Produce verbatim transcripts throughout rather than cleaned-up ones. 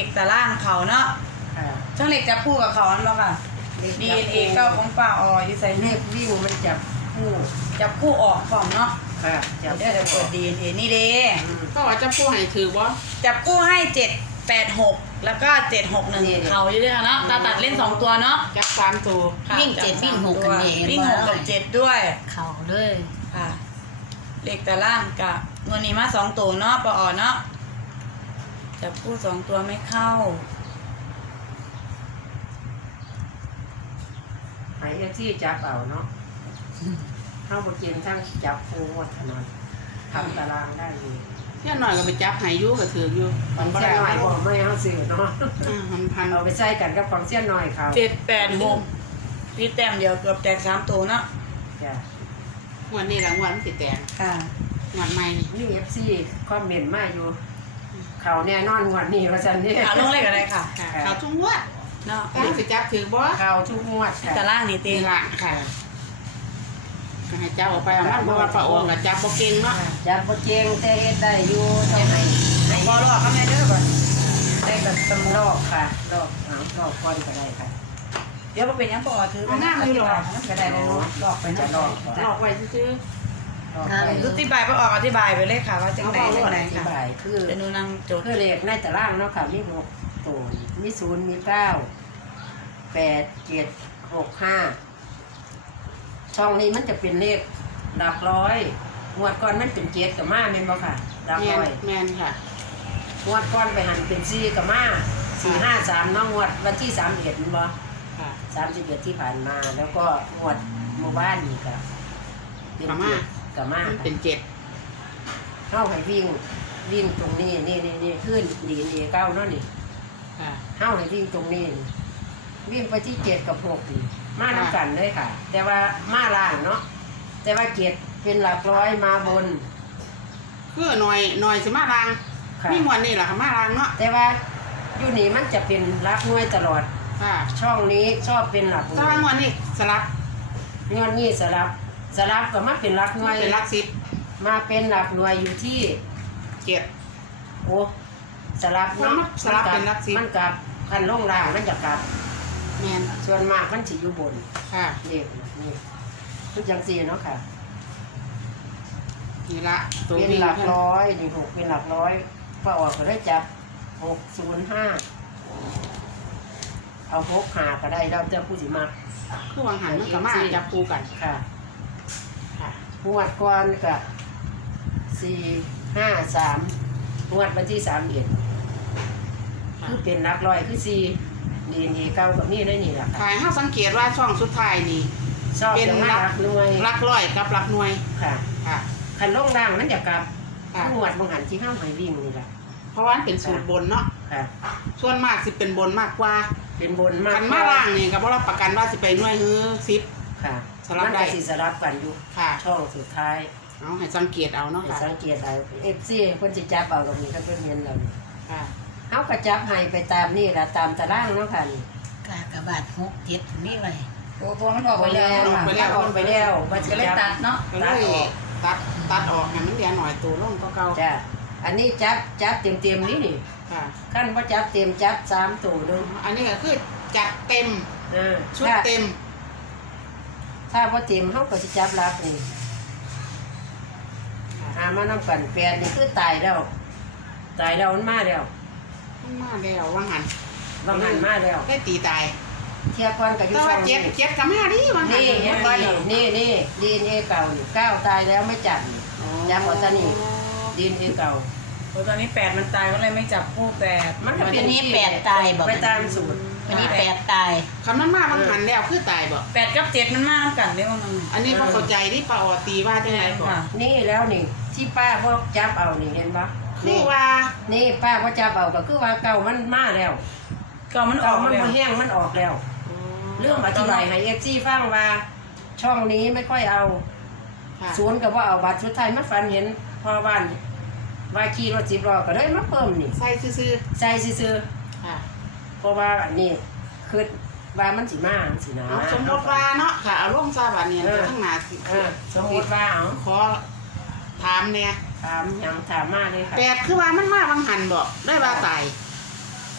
ขตารางเขาเนาะช่างเหล็กจับคู่กับเขาเนาะค่ะ ดี เอ็น เอ เก้าของป้าอออยู่ใส่เลขวิ่งมันจับคู่จับคู่ออกของเนาะค่ะจับเดี๋ยวจะเปิด ดี เอ็น เอ นี่เด้ก็ว่าจะผู้ให้ถือบ่จับคู่ให้เจ็ดแปดหกแล้วก็เจ็ดหกหนึ่งเขาอยู่ด้วยกันเนาะตาตัดเล่นสองตัวเนาะจับสามตัวค่ะวิ่งเจ็ดจับวิ่งหกสามกันตัวเองวิ่งหกกับเจ็ดด้วยเข่าเลยค่ะเลขตารางกับเงินนี้มาสองตัวเนาะปออเนาะจับคู่สองตัวไม่เข้าหายที่จับเอาเนาะเข้าบทเกณฑ์ทั้งจับคู่วัฒนธรรมทำตารางได้อยู่เที่ยหน่อยก็ไปจับให้อยู่ก็ถืออยู่ขมัอน งบ่เสี้ยได้นหน่อยเอาบอกไม่เอาสื่อเนาะอ่ามันพันเอาไปใส่กันกับของเสี้ยนหน่อยเขาเจ็ดแปดหกพี่แต้มเดียวเกือบแตกสามตัวเนาะจ้ะงวดนี้ละงวดมันสิแตกค่ะงวดใหม่นี่นี่เอฟซีคอมเมนต์มาอยู่ เขาแน่นอนงวันนี้ว่าฉันนี่ขาลงเลขอะไรค่ะค่ะเขาทุกงวดเนาะแต่สิจับถือบ่เขาทุกงวดค่ะตารางนี่ตีนี่ล่ะค่ะก็ให้จับออกไปเอามันเพราะว่าป้าโอก็จับบ่เก่งเนาะจับบทเกณฑ์แต่เฮ็ดได้อยู่เท่าไหร่ไหนบอลอกข้างในเด้อก่อนได้แบบสมรออบค่ะรอบเอารอบก้อนก็ได้ค่ะเดี๋ยวมาเป็นยังปอถือก็ได้เลยเนาะลอกไปจะเนาะรอบหลอกไว้ซื่อรอบไปอธิบายปออกอธิบายไปเลยค่ะว่าจังไหนจังไหนอธิค่ะบายคือเดี๋ยวหนูนั่งจดคือเลขในตารางเนาะค่ะมีหกตัวมีศูนย์มีเก้าแปดเจ็ดหกห้าช่องนี้มันจะเป็นเลขหลักร้อยงวดก่อนมันเป็นเจ็ดกับมาเมนบ่ค่ะหลักแม่ร้นอยแม่นค่ะงวดก่อนไปหันเป็นสี่กับมาสี่ห้าสามเนาะงวดวันที่สามเอ็ดบ่ค่ะสามสิบเอ็ดที่ผ่านมา แล้วก็งวดเมื่อวานนี่ก็เป็นเจ็ดกับมามันเป็นเจ็ดเข้าให้วิ่งวิ่งตรงนี้นี่นี่นี่ขึ้นดีดีเก้าเนาะนี่ค่ะเข้าให้วิ่งตรงนี้นี่วิ่งไปที่เจ็ดกับหกนี่มาน้ำกันเลยค่ะ แต่ว่ามาล่างเนาะแต่ว่าเจ็ดเป็นหลักร้อยมาบนคือหน่อยหน่อยสิมาลางค่ะมีงวดนี้ล่ะค่ะมาลางเนาะแต่ว่าอยู่นี่มันจะเป็นหลักหน่วยตลอดค่ะช่องนี้ชอบเป็นหลักหน่ถ้าวยว่างวดนี้สลับงวดนี้สลับสลับก็มาเป็นหลักหน่วยเป็นหลักสิบมาเป็นหลักหน่วยอยู่ที่เจ็ดโอ้สลับเนาะสลับเป็นหลักสิบมันกลับคันลงล่างมันจะกลับแม่นส่วนมากมันสิอยู่บนค่ะนี่นี่ทุกอย่างสี่เนาะค่ะนี่ละตัวเป็นวิ่งหลักเพิ่นร้อยหนึ่งหกเป็นหลักร้อยพอออกก็ได้จับหกศูนย์ห้าเอาหกหาก็ได้เราจะผู้สิมาคือวางหันมันก็มาจับคู่กันค่ะค่ะงวดก่อนกับสี่ห้าสามงวดวันที่สามเอ็ดค่ะคือเป็นหลักร้อยคือสี่ดีนี่เก้ากับนี่ได้นี่แหละค่ะขายห้าสังเกตว่าช่องสุดท้ายนี่ชอบเป็นจะมาหลักหลักหน่วยหลักร้อยกับหลักหน่วยค่ะค่ะคันลงล่างมันจะกลับค่ะงวดบางหันที่ห้าหอยวิ่งนี่แหละเพราะว่ามันเป็นสูตรบนเนาะค่ะส่วนมากสิเป็นบนมากกว่าเป็นบนมากคันมาล่างนี่ก็บ่รับประกันว่าสิไปหน่วยฮือสิบค่ะสลับมันได้ก็สิสลับกันอยู่ค่ะช่องสุดท้ายเอาให้สังเกตเอาเนาะให้ค่ะสังเกตเอาเอฟซีเพิ่นสิจับเอาตรงนี้ก็เป็นเงินเรานี่ค่ะเฮาก็จับให้ไปตามนี่ล่ะตามตารางเนาะค่ะนี่กากระบาดหกเจ็ดนี่เลยโอ้โหมันออกไปแล้วออกไปแล้วออกไปแล้วว่าสิก็เลยตัดเนาะก็เลยตัดตัดออกให้มันเหลือหน่อยตัวลงก็เก่าจ้ะอันนี้จับจับเต็มๆนี่นี่ค่ะขั้นบ่จับเต็มจับสามตัวเด้ออันนี้ก็คือจัดเต็มอ่าชุดเต็มถ้าบ่เต็มเฮาก็สิจับหลักนี่หามานํกันแปดนี่คือตายแล้วตายแล้วมันมาแล้วมันมาแล้วว่างหันบางหันมาแล้วได้ตีตายเทียบก่อนกับอแต่ยู่ช่ว่าองเจ็นี้ดเจ็ดกับมาดิว่างหันนี่เห็นบ่นี่นี่นี่ดีเอ็นเอเก่านี่เก้าตายแล้วไม่จับนี่จับเอาซะนี่ดีเอ็นเอเก่าโอ้ตอนนี้แปดมันตายก็เลยไม่จับคู่แปดมันก็เป็วันนี้แปดตายบอกไปตามสูตรวันนี้แปดตายคำนั้นมาบางหันแล้วคือตายบ่แปดกับเจ็ดมันมากกันได้บ้างนึงอันนี้พอเข้าใจที่ป้าออตีว่าจังไดบ่ค่ะนี่แล้วนี่ที่ป้าพวกจับเอานี่เห็นปะคือว่านี่ป้าพวกจับเอาก็คือว่าเก่ามันมาแล้วก็มันอเก่าอกมันแล้วมาแห้งมันออกแล้ว เรื่องอธิบายให้เอฟซีฟังว่าช่องนี้ไม่ค่อยเอาค่ะศูนย์กับว่าเอาบัตรชุดไทยมาฟันเห็นพ่อบ้านว่าขี่รถสิบล้อก็เลยมาเพิ่มนี่ใส่ซื่อใส่ซื้อๆค่ะๆเพราะว่านี่คือว่ามันสิมาสินะเอาสมมติว่าเนาะค่ะเอาลงซาบานเนี่ยเออข้างหน้าสิเออสมมติว่าเอาขอถามเนี่ยถามหยังถามมาเลยค่ะแปดคือว่ามันมาบางหันบ่ได้ว่าตาย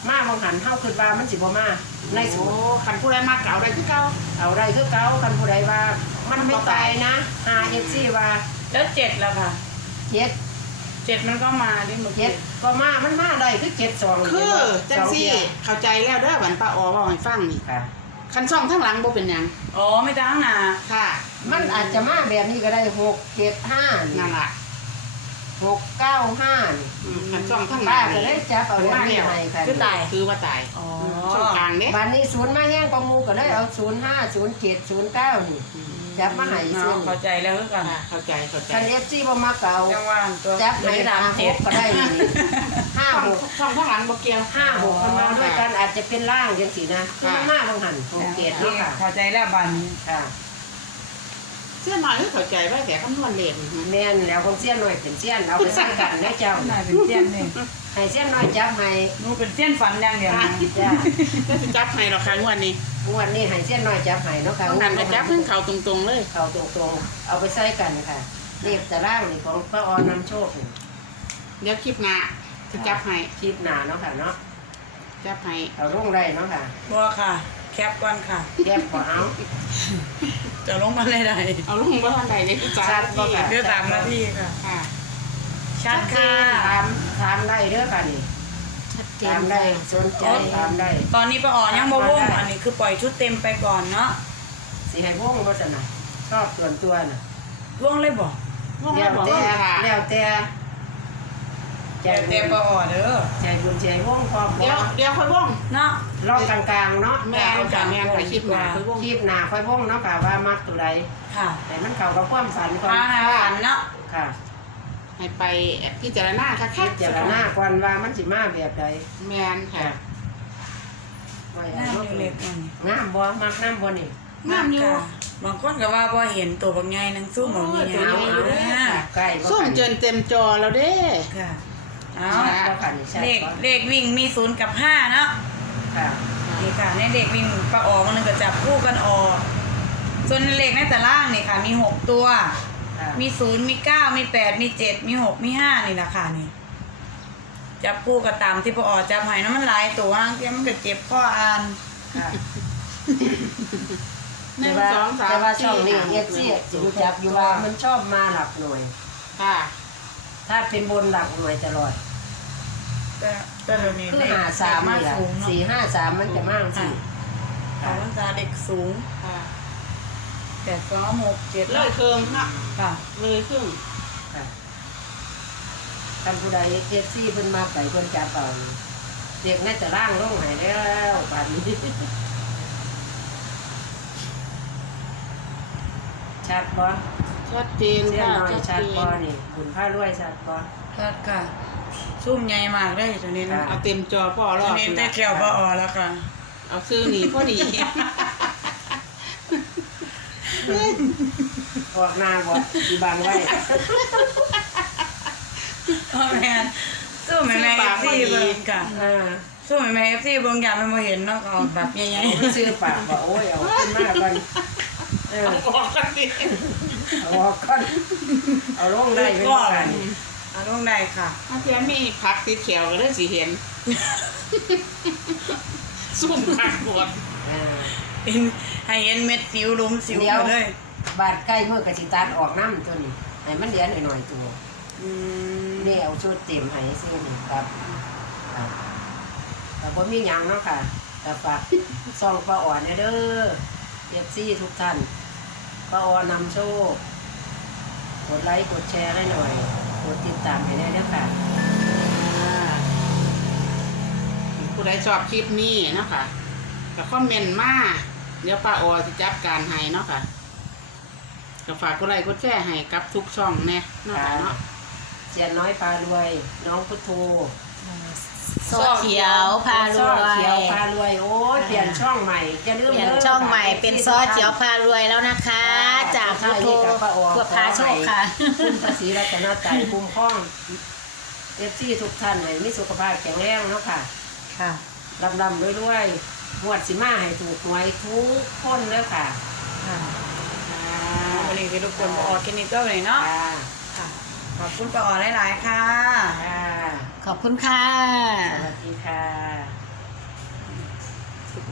มาบางหันเฮาคิดว่ามันสิบ่มาในสูโอ้ตรคันผู้ใดมาเก่าได้คือเก่าเอาได้คือเก่าคันผู้ใดว่ามันไม่ตายนะหาเอฟซีว่าแล้วเจ็ดแล้วค่ะเจ็ดเจ็ดมันก็มาดิเมื่อเจ็กี้ดก็มามันมาได้คือเจ็ดสองคือจังซี่เข้าใจแล้วเด้อบันป้าออเว้าให้ฟังนี่ค่ะคันซ่องทั้งหลังบ่เป็นหยังอ๋อไม่ตั้งหนาค่ะมันอาจจะมาแบบนี้ก็ได้หกเจ็ดห้านั่นล่ะหกเก้าห้าอืมคันซ่องทั้งหลัป้าง ก็ได้จับเอาได้ไม่ให้ค่ะคือตายคือว่าตายอ๋อช่องกลางเด้บ้านนี้ศูนย์มาแย่งกองมูก็ได้เอาศูนย์ห้าศูนย์เจ็ดศูนย์เก้านี่จับมาให้เนาะซื้อเข้าใจแล้วคือกันค่ะเข้าใจเข้าใจคันเอฟซีบ่มาเก่าจังหวะตัวจับเลให้ยตาสามหเจ็ดกก็ได้นี่ห้าช่องหกช่องทั้งหลังบ่เกี่ยวห้าหกคนมาด้วยกันอาจจะเป็นล่างจังสีนะคือมันมาบางหันหกเจ็ดเนาะค่ะเข้าใจแล้วบันนี้ค่ะเสื้อหน่อยคือเข้าใจไว้แต่คำนวณเลขแม่นแล้วคนเสี้ยนหน่อยเป็นเสี้ยนเอาไปสร้างกันได้เจ้าน่าเป็นเสี้ยนนี่ให้เสี้ยนน้อยจับให้หนูเป็นเสี้ยนฝันอย่างเดียวนะจ้าก็สิจับให้ดอกค่ะงวดนี้งวดนี้ให้เสี้ยนน้อยจับให้เนาะค่ะต้องหันไปจับเพิ่งเข้าตรงๆเลยเขาตรงๆเอาไปใส่กันค่ะเลขแต่ล่างนี่ของพระออนำโชคนี่เดี๋ยวคลิปหน้าจะจับให้คลิปหนาเนาะค่ะเนาะจับให้เอารุ่งได้เนาะค่ะบัวค่ะ แคปก่อนค่ะแยบขอเอาจะลงมาเลยได้เอาลงบ่ทันใดเลยที่จ้าชัดบ่ค่ะเดี๋ยวสามนาทีค่ะค่ะชัดค่ะถามถามได้เด้อค่ะนี่ชัดเจถาน มได้สนใจถามได้ตอนนี้ป้าอ๋อยังบ่วงอันนี้คือปล่อยชุดเต็มไปก่อนเนาะสิให้วงบ่ซั่นน่ะชอบส่วนตัวน่ะว่งเลยบ่ว่องแล้แล้ววบอกแต่ว่าค่ะแล้วแต่ใจแต่บุญป้าอ๋อเด้อใจบุญใจวงพร้อมเดี๋ยวเดี๋ยวค่อยว่องเนาะรอบกลางๆเนาะแม่นค่ะแม่นค่ะคลิปหน้าค่อยว่องคลิปหน้าค่อยวงเนาะค่ะว่ามักตัวใดค่ะแต่มันเข้ากับความฝันก่อนหาหาฝันเนาะค่ะให้ไปพิจารณาค่ะคิดเจารณาก่อนว่ามันสิมาแบบใดแม่นค่ะไว้หน้าเอาอยู่เล็กอันนี้งามบ่มักน้ำบ่นี่งามอยู่ค่ะบางคนก็ว่าบ่เห็นตัวบางไงนังสู้หมอนี่ตัวไงใหญ่อยู่เด้อใกล้บ่ส้มเจนเต็มจอแล้วเด้ค่ะเอาชัดบ่ค่ะนี่ชัดเลขบ่เลขวิ่งมีศูนย์กับห้าเนาะค่ะนี่ค่ะในเลขวิ่งป้าอ๋อมันก็จับคู่กันออกส่วนในเลขในแต่ล่างนี่ค่ะ มีหกตัวค่ะมีศูนย์มีเก้ามีแปดมีเจ็ดมีหกมีห้านี่แหละค่ะนี่จับคู่กับตามที่ป้าอ๋อจับให้เนาะมันหลายตัวบางทีมันก็เจ็บข้ออ่านค่ะหนึ่แต่งว่าสองสามแต่ว่าช่องสี่นี้ห้าเอฟซีจะรู้จักอยู่ว่ามันชอบมาหลักหน่วยค่ะถ้าเป็นบนหลักหน่วยตลอดแต่แต่เดี๋ยวนี้คือเลขหาสามมานี่แหละสูงเนาะสี่ห้าสามมันจะมากสิของมันจะเด็กสูงค่ะแปดสองหกเจ็ดเลยเครื่องเนาะค่ะเลยครึ่งค่ะท่านผู้ใดเอฟซีเพิ่นมาไปเพิ่นจับเอาเด็กน่าจะร่างลงใหายแล้วป่านนี้ ชัดบ่ชัดเจนเสี้ยนค่ะน้อยชัชัดดเจบ่นนี่บุญผ้ารวยชัดบ่ชัดค่ะซุ่มใหญ่มากเลยตัวนี้นะเอาเต็มจอพ่อรตัอวบนี้แต่แก้วป้าอ๋อแล้วค่ะเอาซื้อหนีพอดีออกหน้าบ่สิบังไว้พ่อแม่สู้แม่แม่เอฟซีเบิ่งค่ะอ่าสู้แม่แม่เอฟซีเบิ่งอย่างมันบ่เห็นเนาะก็เอาแบบใหญ่เอาซื้อปากบ่โอ้ยเอาขึ้นมาก่อนเออเอาออกกันดิเอาออกก่อนเอาลงๆได้เป็นก็กันเอาลงได้ค่ะถ้าเพียมีผักติดแขวก็เลยสิเห็น ซุ่มขักปวดอ่าเห็นให้เห็นเม็ดสิวหลุมสิวเดี๋ยวไปเลยบาดใกล้มือกระสิตัดออกน้ำตัวนี้ให้มันเหลือหน่อยๆตัวอืมนี่เอาชุดเต็มให้ซื้อนี่ครับครับแต่บ่มีหยังเนาะค่ะแต่ฝากซองป้าอ่อนเนี่ยเด้อเอฟซีทุกท่านป้าอ่อนนำโชคกดไลค์กดแชร์ให้หน่อยกดติดตามให้ได้เด้อค่ะผู้ใดชอบคลิปนี้เนาะค่ะก็คอมเมนต์มาเดี๋ยวป้าโอจะจัดการให้เนาะค่ะก็ฝากกดไลค์กดแชร์ให้กับทุกช่องแน่เนาะค่ะเนาะเสียนน้อยพารวย น้องพุทโธโซเขียวพารซอวเขียยวพารวยโอ้ยเปลี่ยนช่องใหม่จะลืมเปลี่ยนด้ช่องใหม่เป็นซอเขียวพารวยแล้วนะคะ จากพุทโธพวกพาโชคค่ะคุณภาษีรัตนใจคุ้มครองเอฟซีทุกท่านให้มีสุขภาพแข็งแรงเนาะค่ะค่ะลำลำด้วยด้วยๆงวดสิมาให้ถูกหวยทุกคนเด้อค่ะค่ะวันนี้คือทุกคนป้าอ๋อแค่นี้ก็เลยเนาะค่ะค่ะขอบคุณป้าอ๋อหลายๆค่ะค่ะขอบคุณค่ะสวัสดีค่ะ